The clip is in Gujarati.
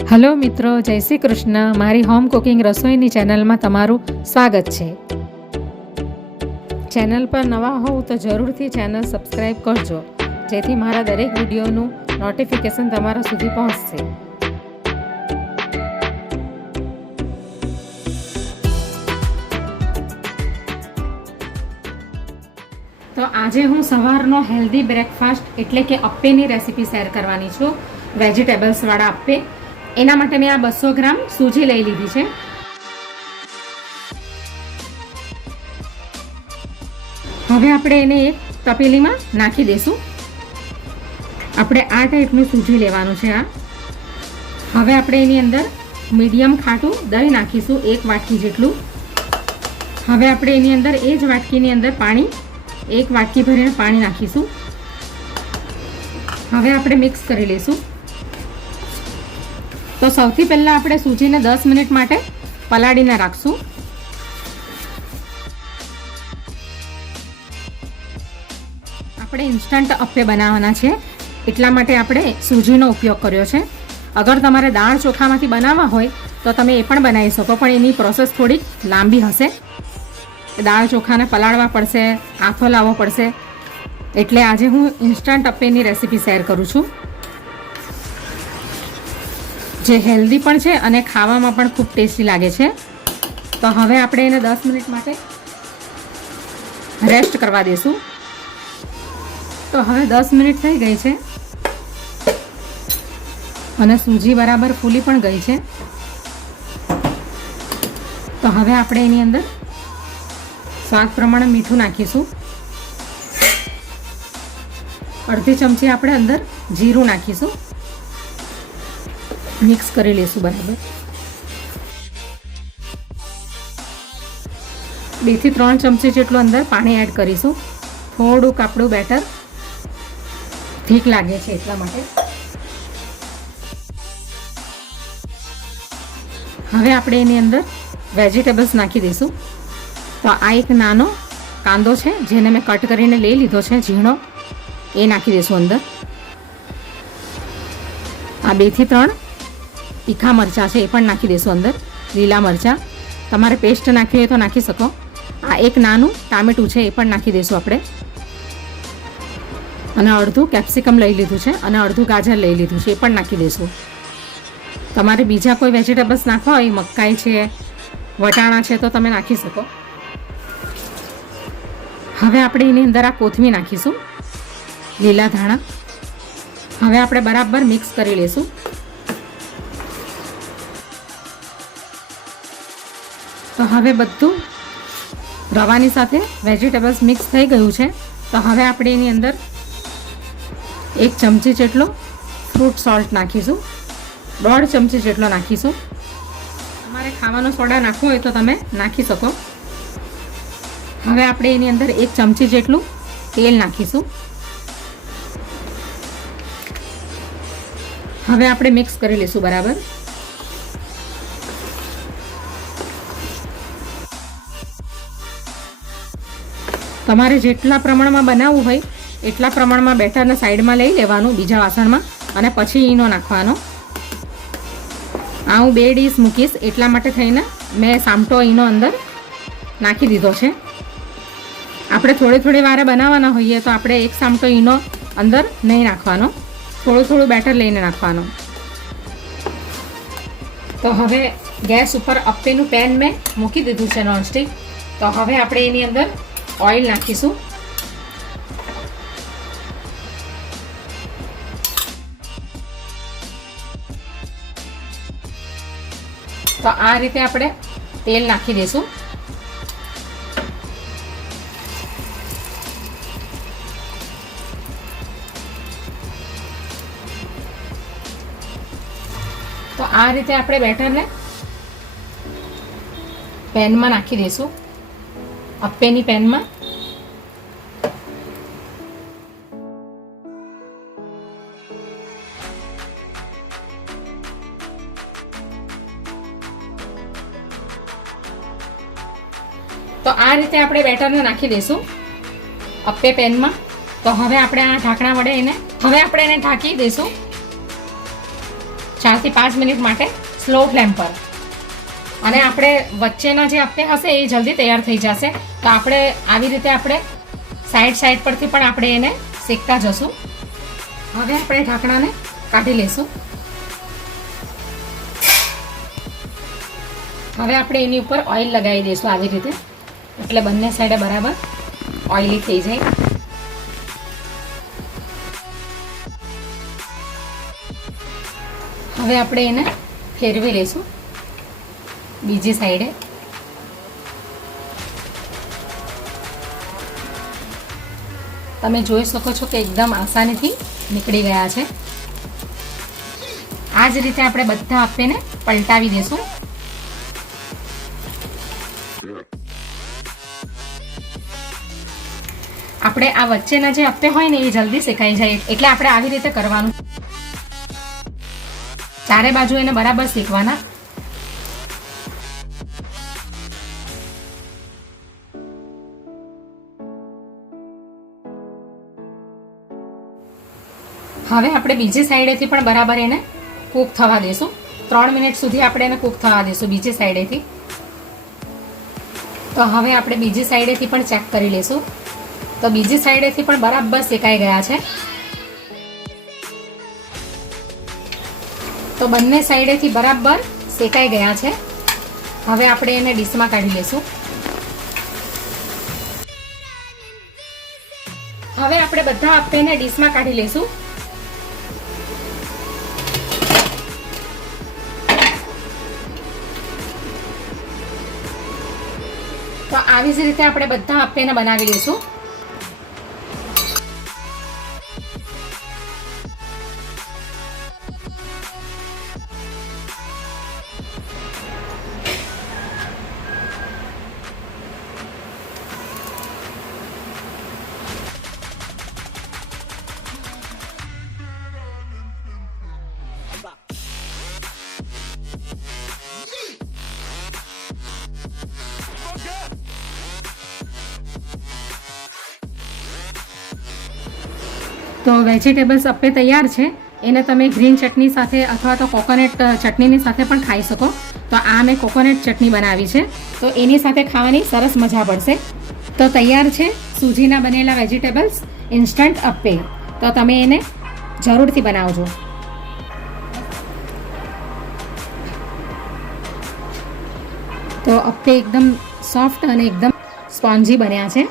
હલો મિત્રો, જય શ્રી કૃષ્ણ. મારી હોમ કુકિંગ રસોઈની ચેનલમાં તમારું સ્વાગત છે. ચેનલ પર નવા હોવ તો જરૂરથી ચેનલ સબસ્ક્રાઈબ કરજો, જેથી મારા દરેક વિડીયોનું નોટિફિકેશન તમારા સુધી પહોંચશે. તો આજે હું સવારનો હેલ્ધી બ્રેકફાસ્ટ એટલે કે અપ્પેની રેસીપી શેર કરવાની છું. વેજીટેબલ્સવાળા અપ્પે. એના માટે મેં આ 200 ગ્રામ સૂજી લઈ લીધી છે. હવે આપણે એને એક તપેલીમાં નાખી દઈશું. આપણે આ ટાઈપનું સૂજી લેવાનું છે. હવે આપણે એની અંદર મીડિયમ ખાટું દહીં નાખીશું, 1 વાટકી જેટલું. હવે આપણે એની અંદર એ જ વાટકીની અંદર પાણી 1 વાટકી ભરીને પાણી નાખીશું. હવે આપણે મિક્સ કરી લઈશું. તો સૌથી પહેલાં આપણે સૂજીને 10 મિનિટ માટે પલાળીને રાખશું. આપણે ઇન્સ્ટન્ટ અપ્પે બનાવવાના છે, એટલા માટે આપણે સૂજીનો ઉપયોગ કર્યો છે. અગર તમારે દાળ ચોખામાંથી બનાવવા હોય તો તમે એ પણ બનાવી શકો, પણ એની પ્રોસેસ થોડીક લાંબી હશે. દાળ ચોખાને પલાળવા પડશે, આથો લાવવો પડશે. એટલે આજે હું ઇન્સ્ટન્ટ અપ્પેની રેસીપી શેર કરું છું, જે હેલ્ધી પણ છે અને ખાવામાં પણ ખૂબ ટેસ્ટી લાગે છે. તો હવે આપણે એને 10 મિનિટ માટે રેસ્ટ કરવા દઈશું. તો હવે 10 મિનિટ થઈ ગઈ છે અને સૂજી બરાબર ફૂલી પણ ગઈ છે. તો હવે આપણે એની અંદર સ્વાદ પ્રમાણે મીઠું નાખીશું. અડધી ચમચી આપણે અંદર જીરું નાખીશું. મિક્સ કરી લઈશું બરાબર. 2 થી 3 ચમચી જેટલું અંદર પાણી એડ કરીશું. થોડુંક આપણું બેટર ઠીક લાગે છે એટલા માટે. હવે આપણે એની અંદર વેજીટેબલ્સ નાખી દઈશું. તો આ એક નાનો કાંદો છે, જેને મેં કટ કરીને લઈ લીધો છે ઝીણો, એ નાખી દઈશું અંદર. આ 2 થી 3 તીખા મરચાં છે, એ પણ નાખી દઈશું અંદર. લીલા મરચાં તમારે પેસ્ટ નાખવી હોય તો નાખી શકો. આ એક નાનું ટામેટું છે, એ પણ નાખી દઈશું આપણે. અને અડધું કેપ્સિકમ લઈ લીધું છે અને અડધું ગાજર લઈ લીધું છે, એ પણ નાખી દઈશું. તમારે બીજા કોઈ વેજીટેબલ્સ નાખવા હોય, મકાઈ છે, વટાણા છે, તો તમે નાખી શકો. હવે આપણે એની અંદર આ કોથમીર નાખીશું, લીલા ધાણા. હવે આપણે બરાબર મિક્સ કરી લઈશું. તો હવે બધું રવાની સાથે વેજીટેબલ્સ મિક્સ થઈ ગયું છે. તો હવે આપણે એની અંદર 1 ચમચી જેટલો ફ્રૂટ સોલ્ટ નાખીશું. 1.5 ચમચી જેટલો નાખીશું. તમારે ખાવાનો સોડા નાખવો હોય તો તમે નાખી શકો. હવે આપણે એની અંદર 1 ચમચી જેટલું તેલ નાખીશું. હવે આપણે મિક્સ કરી લઈશું બરાબર. તમારે જેટલા પ્રમાણમાં બનાવવું હોય એટલા પ્રમાણમાં બેટરને સાઈડમાં લઈ લેવાનું બીજા વાસણમાં, અને પછી ઈનો નાખવાનો. આ હું 2 ડીશ મૂકીશ એટલા માટે થઈને મેં સામટો ઈનો અંદર નાખી દીધો છે. આપણે થોડી વારે બનાવવાના હોઈએ તો આપણે 1 સામટો ઈનો અંદર નહીં નાખવાનો, થોડું બેટર લઈને નાખવાનો. તો હવે ગેસ ઉપર અપ્પેનું પેન મેં મૂકી દીધું છે નોનસ્ટિક. તો હવે આપણે એની અંદર ઓઇલ નાખીશું. તો આ રીતે આપણે તેલ નાખી દઈશું. તો આ રીતે આપણે બેટરને પેનમાં નાખી દઈશું, અપ્પેની પેનમાં. તો આ રીતે આપણે બેટરને નાખી દઈશું અપ્પે પેનમાં. તો હવે આપણે આ ઢાંકણા વડે એને ઢાંકી દઈશું 4 થી 5 મિનિટ માટે સ્લો ફ્લેમ પર. અને આપણે વચ્ચેના જે અપ્પે હશે એ જલ્દી તૈયાર થઈ જશે. તો આપણે આવી રીતે આપણે સાઈડ પરથી પણ આપણે એને શેકતા જશું. હવે આપણે ઢાંકણાને કાઢી લેશું. હવે આપણે એની ઉપર ઓઇલ લગાવી દઈશું આવી રીતે, એટલે બંને સાઈડે બરાબર ઓઇલી થઈ જાય. હવે આપણે એને ફેરવી લઈશું બીજી સાઈડે. તમે જોઈ શકો છો કે એકદમ આસાનીથી નીકળી ગયા છે. આ જ રીતે આપણે બધા અપ્પેને પલટાવી દઈશું. આપણે આ વચ્ચેના જે અપ્પે હોય ને એ જલ્દી શેકાઈ જાય, એટલે આપણે આવી રીતે કરવાનું. ચારે બાજુ એને બરાબર શેકવાના. હવે આપણે બીજી સાઈડેથી પણ બરાબર એને કૂક થવા દઈશું. 3 મિનિટ સુધી આપણે એને કૂક થવા દઈશું બીજી સાઈડેથી. તો હવે આપણે બીજી સાઈડેથી પણ ચેક કરી લઈશું. તો બીજી સાઈડેથી પણ બરાબર શેકાઈ ગયા છે. તો બંને સાઈડેથી બરાબર શેકાઈ ગયા છે. હવે આપણે એને ડીશમાં કાઢી લઈશું. હવે આપણે બધા અપ્પેને ડીશમાં કાઢી લઈશું. તો આવી જ રીતે આપણે બધા અપ્પેને બનાવી લઈશું. તો વેજીટેબલ્સ અપ્પે તૈયાર છે. એને તમે ગ્રીન ચટણી સાથે અથવા તો કોકોનટ ચટણીની સાથે પણ ખાઈ શકો. તો આ મેં કોકોનટ ચટણી બનાવી છે, તો એની સાથે ખાવાની સરસ મજા પડશે. તો તૈયાર છે સૂજીના બનેલા વેજીટેબલ્સ ઇન્સ્ટન્ટ અપ્પે. તો તમે એને જરૂરથી બનાવજો. તો અપ્પે એકદમ સોફ્ટ અને એકદમ સ્પોન્જી બન્યા છે.